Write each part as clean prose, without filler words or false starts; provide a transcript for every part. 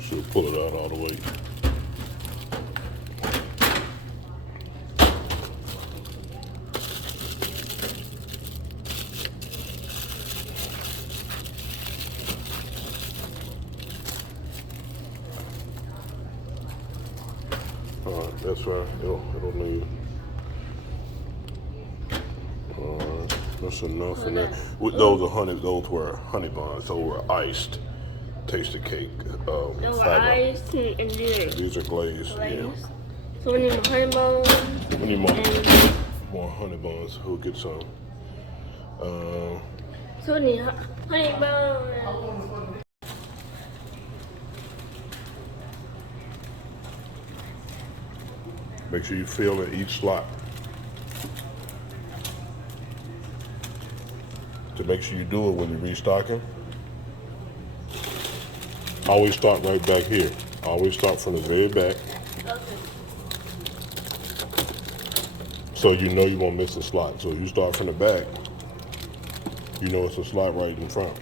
Should pull it out all the way. Alright, that's right. It'll need. Alright, that's enough in there. Those were honey buns. Those were iced. Tasted cake. They were iced and these are glazed. Yeah. So we need more honey buns. We need more honey buns. Who'll get some? So we need honey buns. Make sure you fill in each slot. To make sure you do it when you're restocking. Always start right back here. Always start from the very back. Okay. So you know you won't miss a slot. So if you start from the back, you know it's a slot right in front.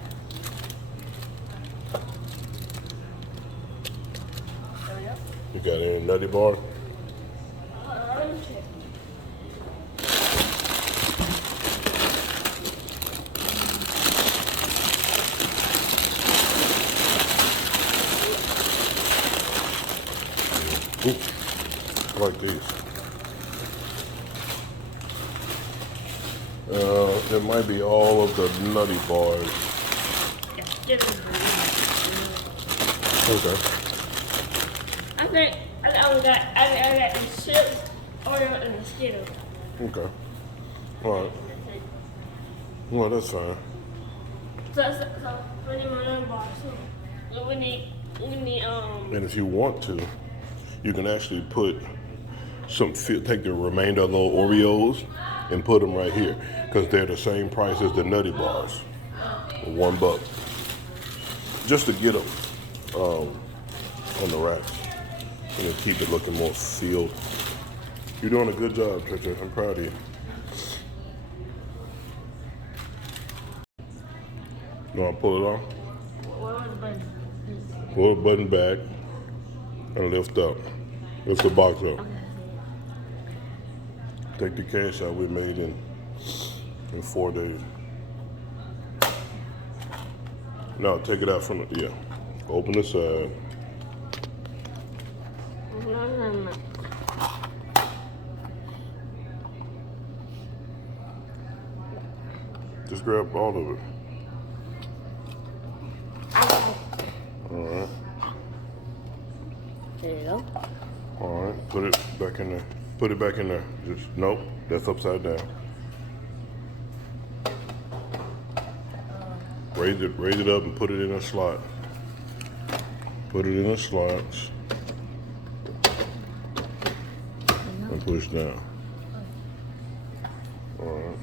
There we go. You got any nutty bar? Ooh, like these. There might be all of the nutty bars. Okay. I think I got the chips, Oreo, and the Skittles. Okay. All right. Well, that's fine. So we need more nutty bars. So we need And if you want to, you can actually put take the remainder of those Oreos and put them right here, because they're the same price as the nutty bars, $1, just to get them on the racks and then keep it looking more filled. You're doing a good job, Trisha. I'm proud of you. You want to pull it off? Pull the button back and lift up. Lift the box up. Take the cash out we made in 4 days. Now take it out from the, open the side. Just grab all of it. Alright. There you go. Alright, put it back in there. Put it back in there. Just, nope, that's upside down. Raise it up and put it in a slot. Put it in a slot. And push down. Alright.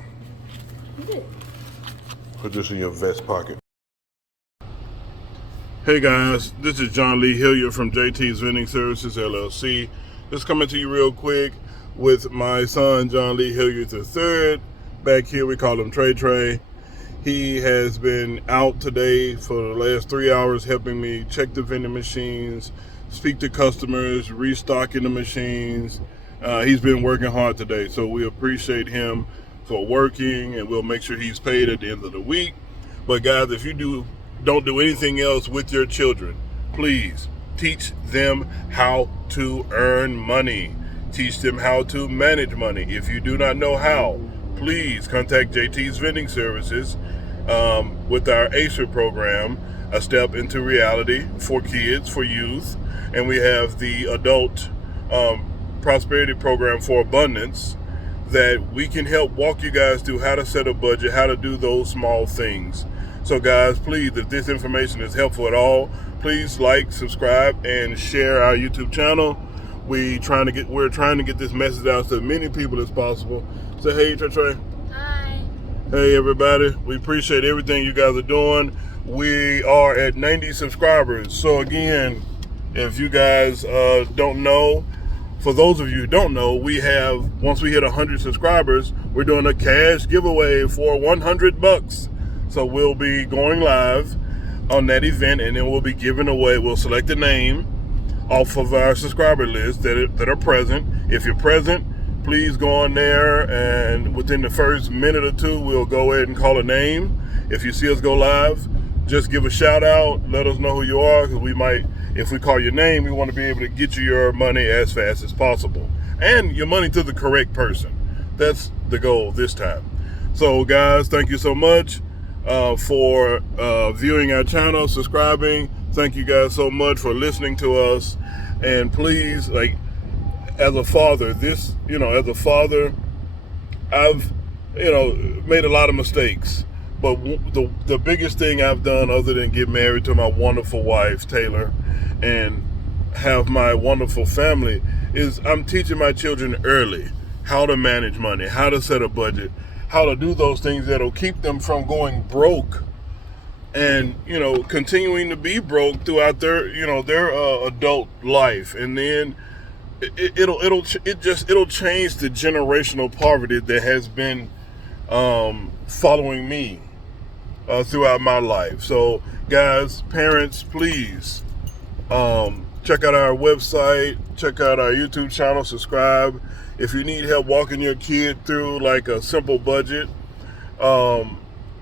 Put this in your vest pocket. Hey guys, this is John Lee Hilliard from JT's Vending Services, LLC. Just coming to you real quick with my son, John Lee Hilliard III. Back here, we call him Trey Trey. He has been out today for the last 3 hours helping me check the vending machines, speak to customers, restocking the machines. He's been working hard today, so we appreciate him for working, and we'll make sure he's paid at the end of the week. But guys, if you don't do anything else with your children, please teach them how to earn money. Teach them how to manage money. If you do not know how, please contact JT's Vending Services with our ACER program, A Step into Reality for kids, for youth. And we have the adult prosperity program for abundance, that we can help walk you guys through how to set a budget, how to do those small things. So guys, please, if this information is helpful at all, please like, subscribe, and share our YouTube channel. We're trying to get this message out to as many people as possible. Say hey, Trey Trey. Hi. Hey everybody, we appreciate everything you guys are doing. We are at 90 subscribers. So again, if you guys don't know, for those of you who don't know, we have, once we hit 100 subscribers, we're doing a cash giveaway for $100. So we'll be going live on that event, and then we'll be giving away, we'll select a name off of our subscriber list that are present. If you're present, please go on there, and within the first minute or two, we'll go ahead and call a name. If you see us go live, just give a shout out, let us know who you are, because we might, if we call your name, we want to be able to get you your money as fast as possible, and your money to the correct person. That's the goal this time. So guys, thank you so much for viewing our channel, subscribing. Thank you guys so much for listening to us. And please, like, as a father, I've made a lot of mistakes. But the biggest thing I've done, other than get married to my wonderful wife, Taylor, and have my wonderful family, is I'm teaching my children early how to manage money, how to set a budget, how to do those things that'll keep them from going broke and, continuing to be broke throughout their adult life. And then it'll change the generational poverty that has been following me throughout my life. So guys, parents, please check out our website, check out our YouTube channel, subscribe. If you need help walking your kid through like a simple budget,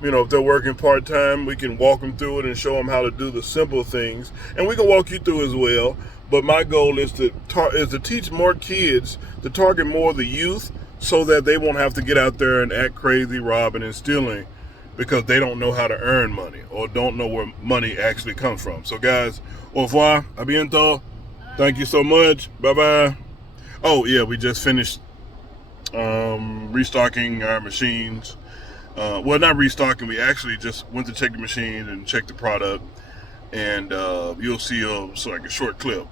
if they're working part-time, we can walk them through it and show them how to do the simple things, and we can walk you through as well. But my goal is to teach more kids, to target more of the youth, so that they won't have to get out there and act crazy, robbing and stealing, because they don't know how to earn money or don't know where money actually comes from. So guys, au revoir, a bientôt. Thank you so much. Bye-bye. Oh yeah, we just finished restocking our machines. Well, not restocking, we actually just went to check the machine and check the product. And you'll see like a short clip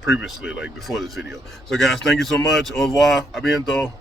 previously, like before this video. So guys, thank you so much. Au revoir, a bientôt.